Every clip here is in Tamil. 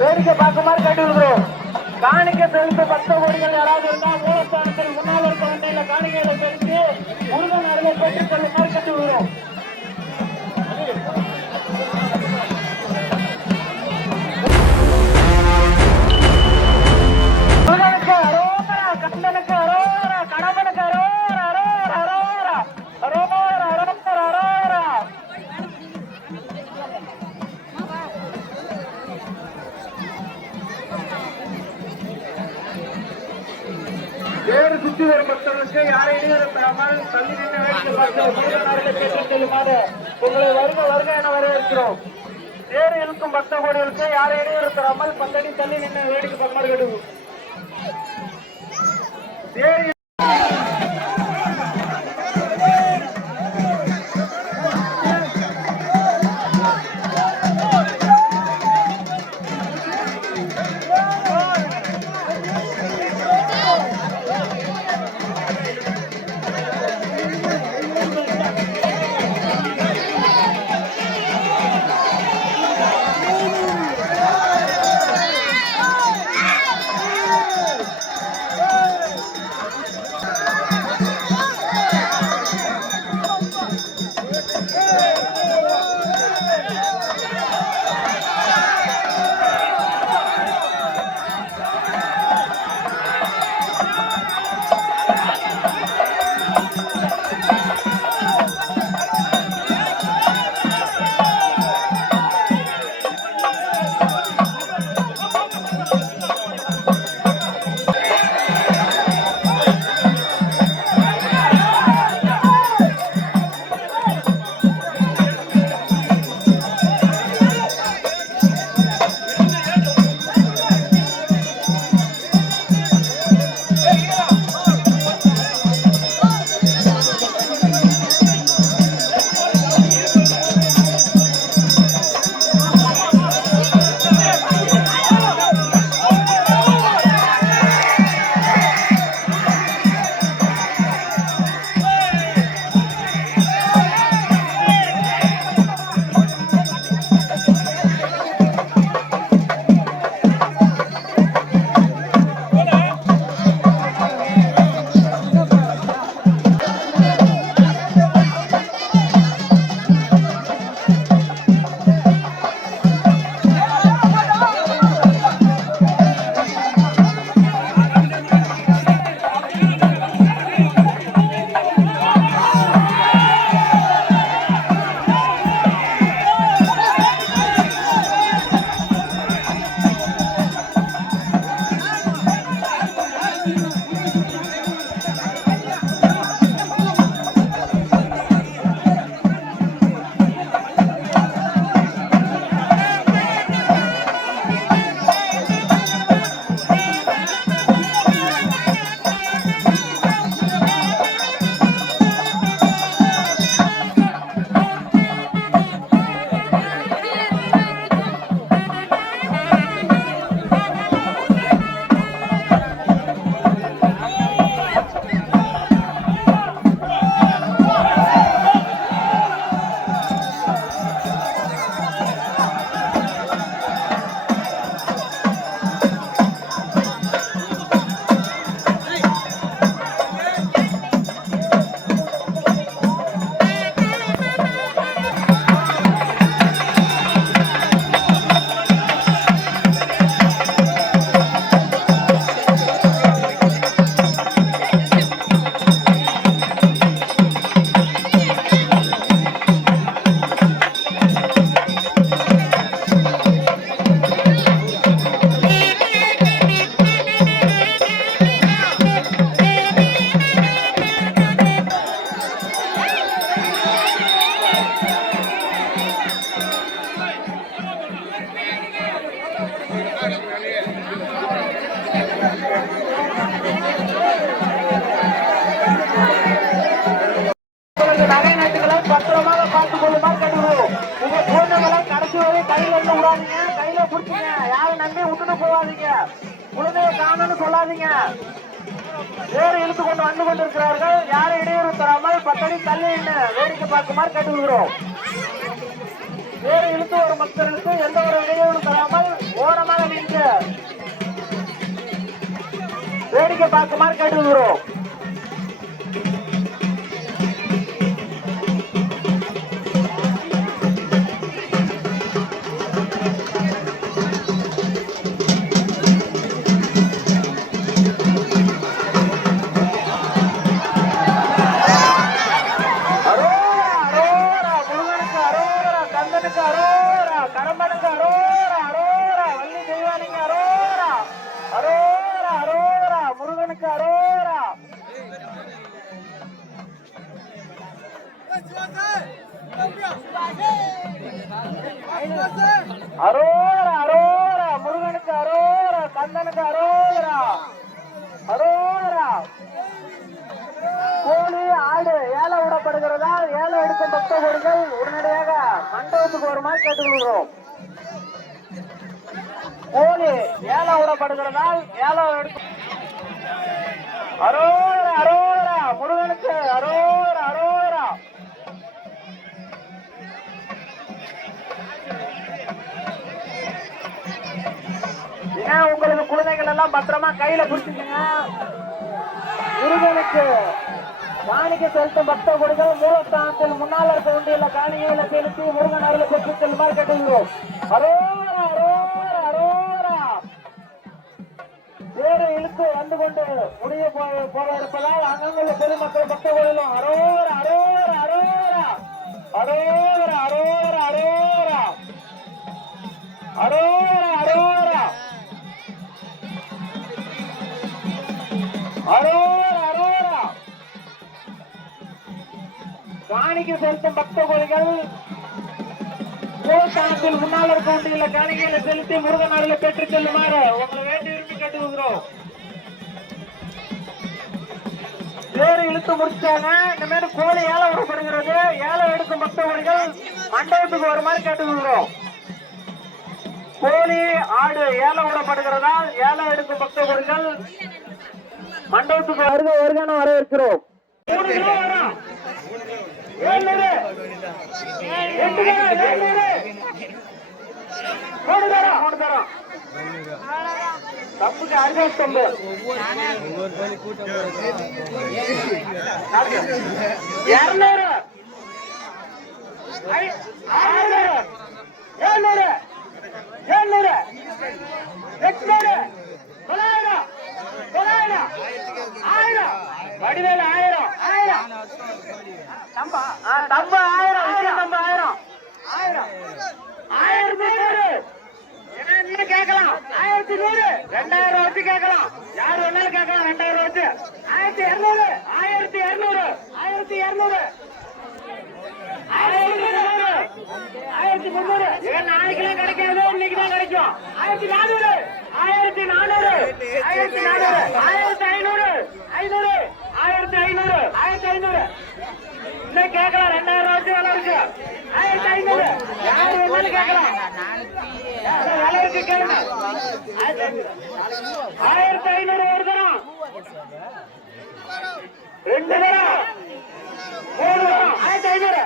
வேடிக்கை பார்க்குமாறு கேட்டுக்கிறோம். காணிக்கை செலுத்த பக்த கோடிகள் யாராவது இருந்தால் மூலஸ்தானத்தில் முன்னால் இருக்க வண்டியில காணிக்கைகளை செலுத்தி முருகன் அருளை பெற்றுக் கொள்ளுமாறு கேட்டுக்கிறோம். முருகனுக்கு அரோகரா, கந்தனுக்கு அரோகரா, கடவுளுக்கு அரோகரா, அரோகரா, அரோகரா, அரோகரா, அரோகரா, அரோகரா. வேறு சுற்றி வரும் பக்தர்களுக்கு யாரை இடையூறு தராமல் தள்ளி நின்று வேடிக்கை பார்த்து முருகன் அருளை பெற்றுச் செல்லுமாறு உங்களை வருக வருக என வரவேற்கிறோம். வேறு இருக்கும் பக்த கோடிகளுக்கு யாரை இடையூறு தராமல் 10 அடி தள்ளி நின்று வேடிக்கை பார்க்குமாறு கேட்டுக்கிறோம். நகை நட்டுகளை பத்திரமாக பார்த்துக் கொள்ளுமாறு கேட்டுக்கிறோம். உங்க குழந்தைகளை கடைசி வரை கையில இருந்து விடாதீங்க, கையில பிடிச்சிங்க. யாரும் நம்பி விட்டுட்டு போவாதீங்க. குழந்தைய காணும்னு சொல்லாதீங்க. வேறு இழுத்து கொண்டு வந்து கொண்டிருக்கிறார்கள். யாரும் இடையூறு தராமல் 10 அடி தள்ளி வேடிக்கை பார்க்குமாறு கேட்டுக்கிறோம். வேறு இழுத்து வரும் பக்தர்களுக்கு எந்த ஒரு இடையூறு தராமல் ஓரமாக நின்று வேடிக்கை பார்க்குமாறு கேட்டுக்கிறோம். அரோரா அரோரா முருகனுக்கு அரோரா கந்தனுக்கு அரோரா அரோரா. கோழி ஆடு ஏல விடப்படுகிறதால் ஏல எடுக்கும் பக்தர்கள் உடனடியாக மண்டபத்துக்கு வருமாறு கேட்டுக்கொள்கிறோம். கோழி ஏல விடப்படுகிறதால் ஏல எடுக்கும் அரோரா அரோரா முருகனுக்கு அரோரா அரோரா. உங்களுக்கு குழந்தைகள் எல்லாம் பத்திரமா கையில பிடிச்சுங்க. முருகனுக்கு காணிக்கை செலுத்தும் பக்த கொடிகள் மூலஸ்தானத்தில் முன்னால் இருக்க வேண்டிய காணிகையில செலுத்தி முருகன் அருளை பெற்று செல்லுமாறு கேட்டுகிறோம். அரோரா அரோரா அரோரா. வேறு இழுத்து வந்து கொண்டு முடிய போல இருப்பதால் அங்கங்குள்ள பொதுமக்கள் பக்த கொடிகளும் அரோரா அரோரா அரோரா அரோரா அரோரா அரோரா அரோரா அரோரா அரோரா அரோரா. காணிக்கை செலுத்தும் பக்த கோழிகள் மூலஸ்தானத்தில் முன்னால் இருக்க வேண்டிய காணிக்கைகளை செலுத்தி முருகன் அருளை பெற்று செல்லுமாறு உங்களை வேண்டி விரும்பி கேட்டுக்கிறோம். வேறு இழுத்து முடிச்சாங்க. இந்த மாதிரி கோழி ஏலம் விடப்படுகிறது. ஏலம் எடுக்கும் பக்த கோழிகள் மண்டபத்துக்கு வருமாறு கேட்டுக்கிறோம். கோழி ஆடு ஏலம் விடப்படுகிறதால் ஏலம் எடுக்கும் பக்த கோழிகள் மண்டபத்துக்கு வருகை வரவேற்கிறோம். 3 கிலோ வரும். 700 3 தரம் தப்புக்கு 69 200 700 800 900 வடிவேல் 1000 தம்பா 1000 1000 கேட்கலாம். 1100 2000 வச்சு கேட்கலாம். யார் வேணாலும் கேட்கலாம். 2000 வச்சு 1200 1200 1200 1300 இவன் நாளைக்கெல்லாம் கிடைக்காது. இன்னைக்குதான் கிடைக்கும். 1400 1400 1500 500 1500 இன்னும் கேட்கலாம். 2000 வச்சு விலை இருக்கு. 1500 யாரு வேணாலும் கேட்கலாம். விலை இருக்கு கேளுங்க. 1500 ஒரு தரம் 2 தரம் 3 தரம் 1500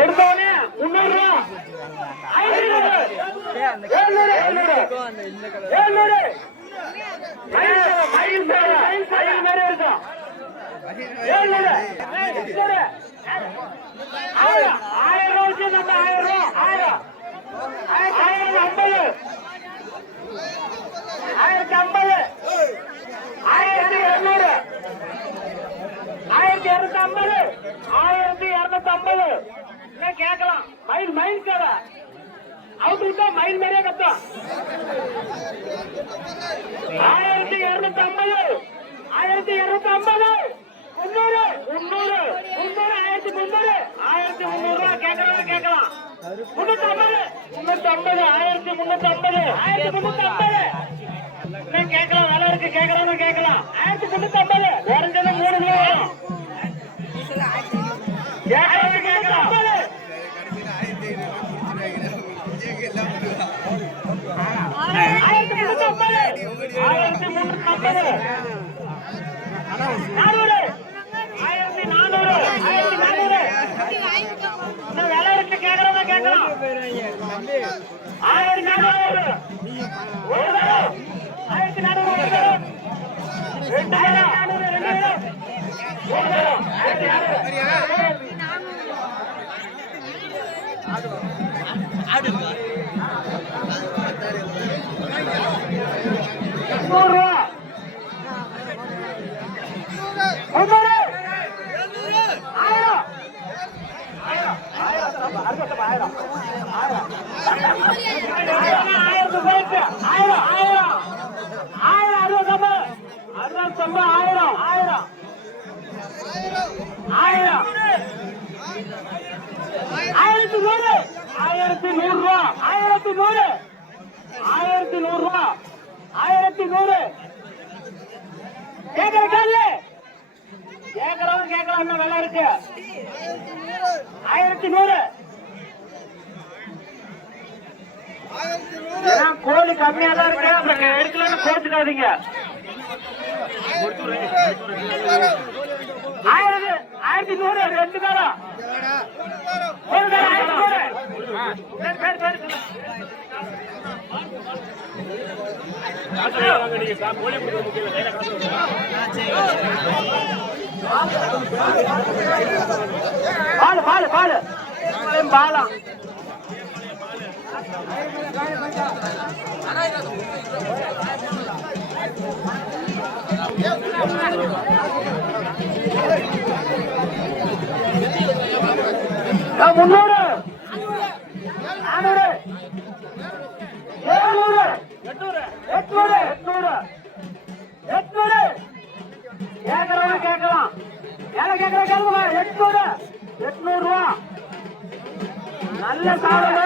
எடுத்தோடனே 300 கேட்கலாம். மயில் மயில் சேவை அவுட்டு விட்டா மயில் மாதிரியே கத்தம். 1250 1250 300 300 1300 1300 கேட்கலாம் கேட்கலாம். 350 1350 கேட்கலாம். விலை இருக்கு கேட்கலாம் கேட்கலாம். 1350 குறைஞ்சது 3 கிலோ வரும். கேட்கலாம் 1350 400 1400 1400 இன்னும் விலை இருக்கு கேக்குறவங்க கேட்கலாம் 1400 கேட்கறவங்க கேட்கலாம் இன்னும் விலை இருக்கு 1100 கோழி கம்மியா தான் இருக்கு அப்புறம் எடுக்கலன்னு கோச்சுக்காதீங்க 1100 ரெண்டு பேரும் ஒரு பேர் 1100 பால் பாலா 300 400 700 800 கேட்கறவங்க கேட்கலாம் ஏழை கேட்கற கேட்கலாம் 800 ரூபா நல்ல சாதனை